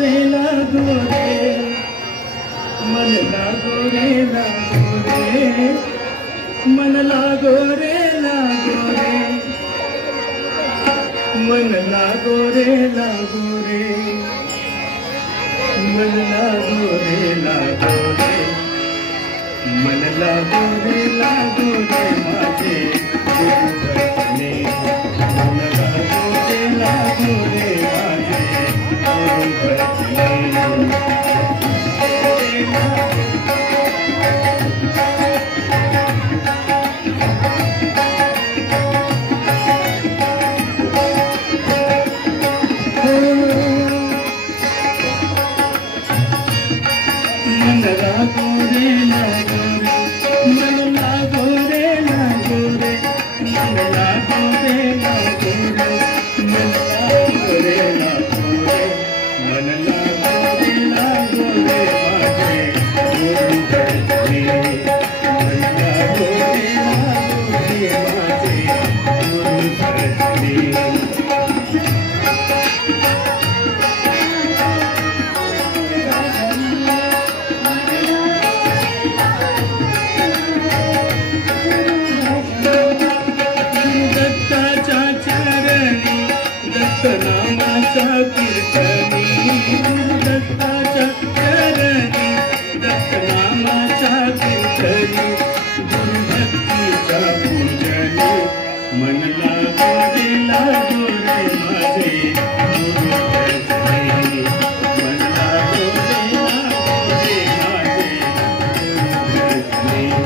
रे लागो रे मन लागो रे मन लागो रे मन लागो रे मन लागो रे मन लागो रे माझे गुरुवचने मन लागो रे माझे गुरुवचने मन लागो रे मन लागो रे मन लागो रे मन लागो रे मन लागो रे माझे गुरुवचने मन लागो रे माझे गुरुवचने नामाचा कीर्तनी दत्ताच्या चरणी दत्तनामाच्या कीर्तनी गुरुभक्तीच्या पूजनी मन लागो रे माझे गुरुवचने मन लागो रे माझे गुरुवचने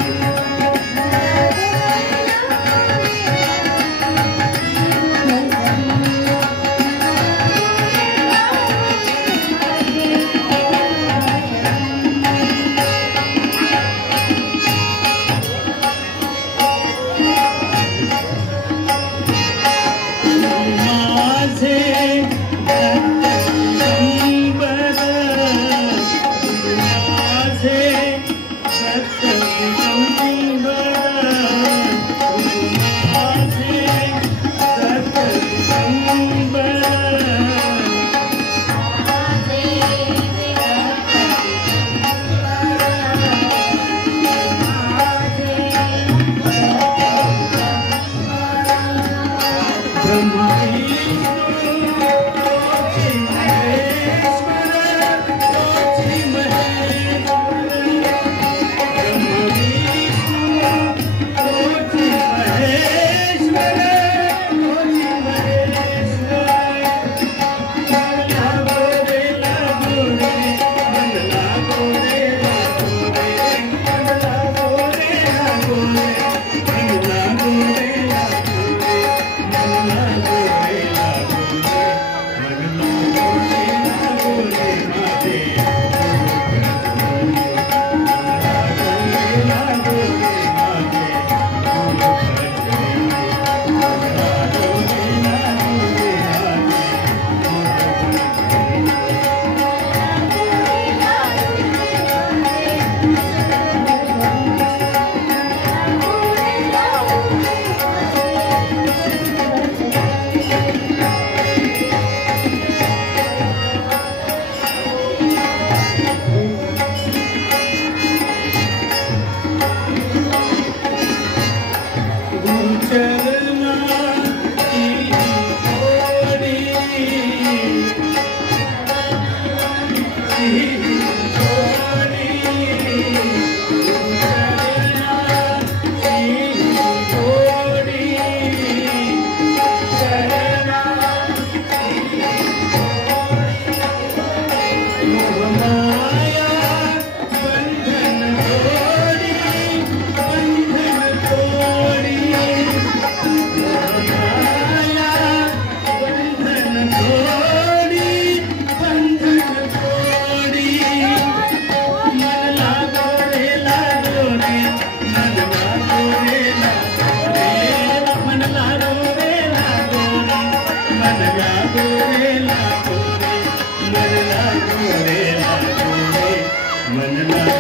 मन